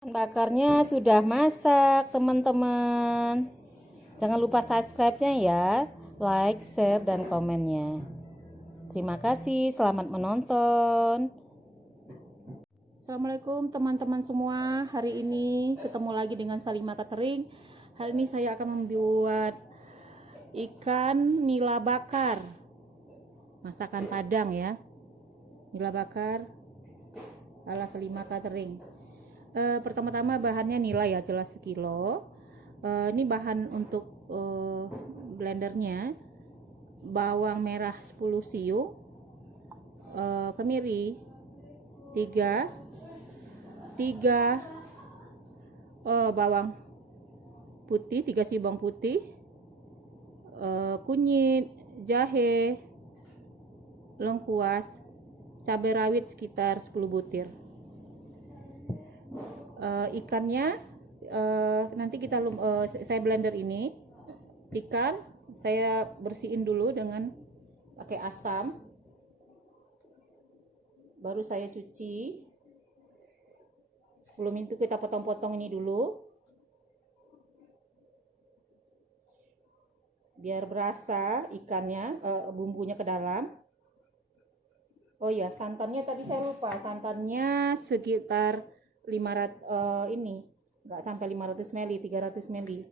Bahan bakarnya sudah masak, teman-teman. Jangan lupa subscribe-nya ya, like, share, dan komennya. Terima kasih, selamat menonton. Assalamualaikum teman-teman semua. Hari ini ketemu lagi dengan Salimah Catering. Hari ini saya akan membuat ikan nila bakar, masakan Padang ya. Nila bakar ala Salimah Catering. Pertama-tama bahannya nila ya, jelas sekilo. Ini bahan untuk blendernya: bawang merah 10 siung, kemiri 3 bawang putih 3 sih bawang putih, kunyit, jahe, lengkuas, cabai rawit sekitar 10 butir. Ikannya nanti saya blender ini. Ikan saya bersihin dulu dengan pakai asam, baru saya cuci. Sebelum itu kita potong-potong ini dulu biar berasa ikannya, bumbunya ke dalam. Oh ya, santannya tadi saya lupa, santannya sekitar 500 ini enggak sampai 500 ml, 300 ml.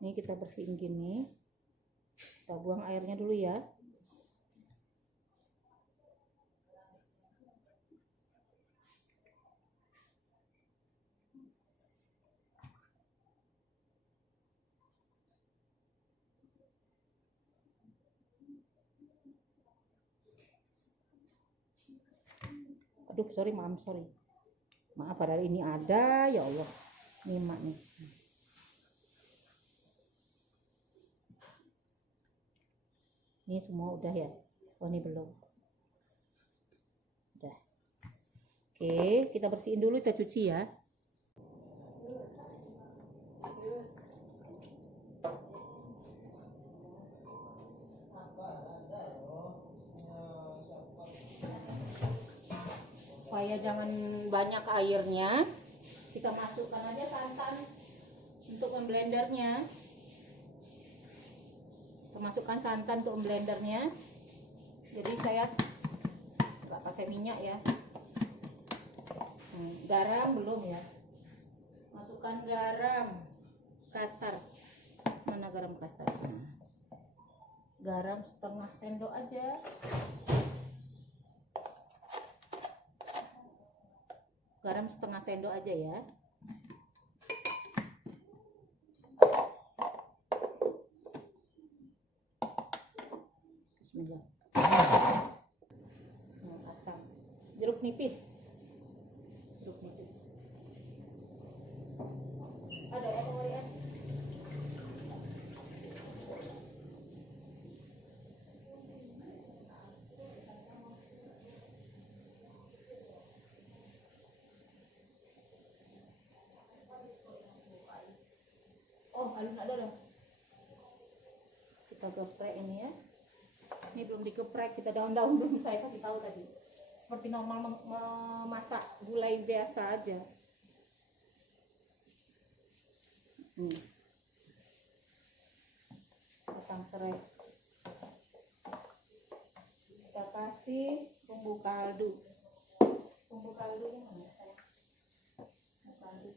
Ini kita bersihin gini, kita buang airnya dulu ya. Aduh, maaf pada ini ada, ya Allah, nyimak nih. Ini semua udah ya? Oh, ini belum. Udah. Oke, kita bersihin dulu, kita cuci ya. Supaya jangan banyak airnya, kita masukkan aja santan untuk memblendernya. Masukkan santan untuk memblendernya. Jadi saya nggak pakai minyak ya. Garam belum ya. Masukkan garam kasar. Mana garam kasar? Garam setengah sendok aja. Garam setengah sendok aja ya. Bismillah. Asam. Jeruk nipis. Ada ya pengorian? Oh, alun ada dong. Kita geprek ini ya. Ini belum dikeprek, kita daun-daun belum saya kasih tahu tadi. Seperti normal memasak gulai biasa aja. Potong serai. Kita kasih bumbu kaldu. Bumbu kaldunya mana saya? Kaldu.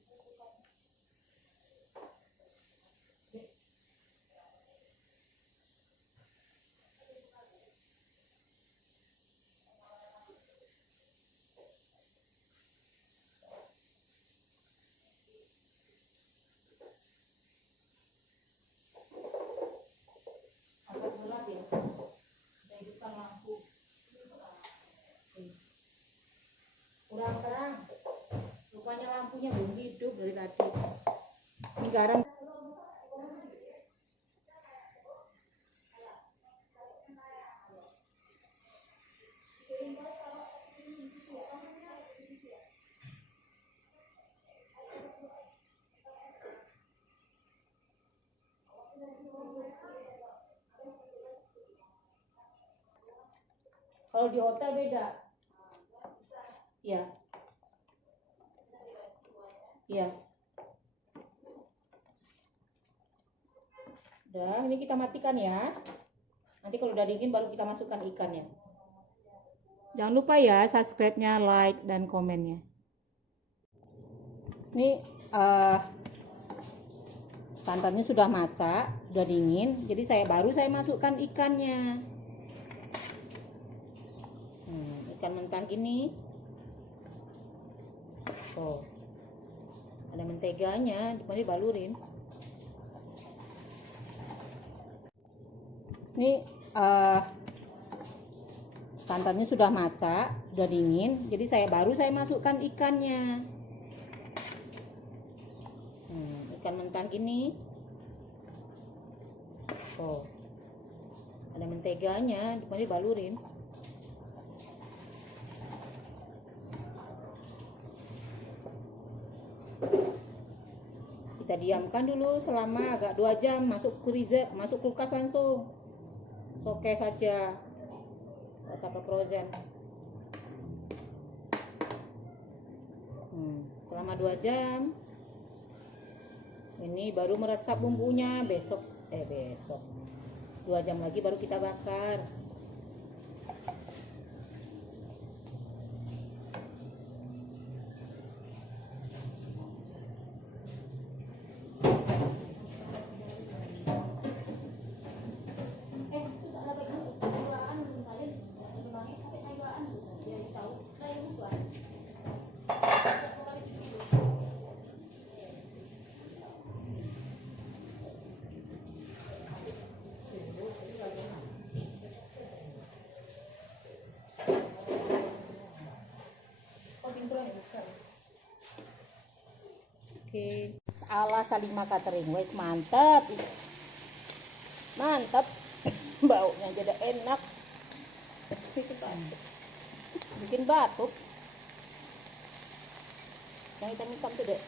Kurang terang. Kalau di hotel beda. Iya. Iya. Udah, ini kita matikan ya. Nanti kalau udah dingin baru kita masukkan ikannya. Jangan lupa ya subscribe-nya, like, dan komennya. Ini santannya sudah masak, sudah dingin. Jadi saya masukkan ikannya. Ikan mentah gini. Oh, ada menteganya, dibalurin. Ini santannya sudah masak, sudah dingin. Jadi saya masukkan ikannya. Ikan mentah gini. Oh, ada menteganya, dibalurin. Kita diamkan dulu selama agak 2 jam, masuk freezer, masuk kulkas langsung. Soke saja, rasa ke frozen. Selama 2 jam. Ini baru meresap bumbunya. Besok 2 jam lagi baru kita bakar. Oke, ala Salima Catering, wes mantap, baunya jadi enak, bikin batuk, yang hitam-hitam tuh deh.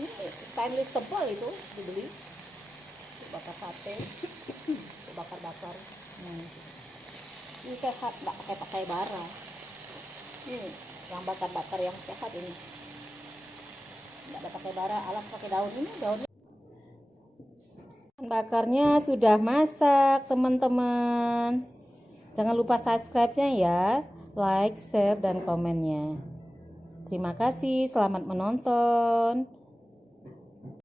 Ini stainless tebal itu dibeli, bakar sate, bakar-bakar. Ini sehat, nggak pakai bara. Ini yang bakar-bakar yang sehat ini, nggak ada pakai bara, alas pakai daun. Ini daunnya. Bakarnya sudah masak, teman-teman. Jangan lupa subscribe-nya ya, like, share, dan komennya. Terima kasih, selamat menonton.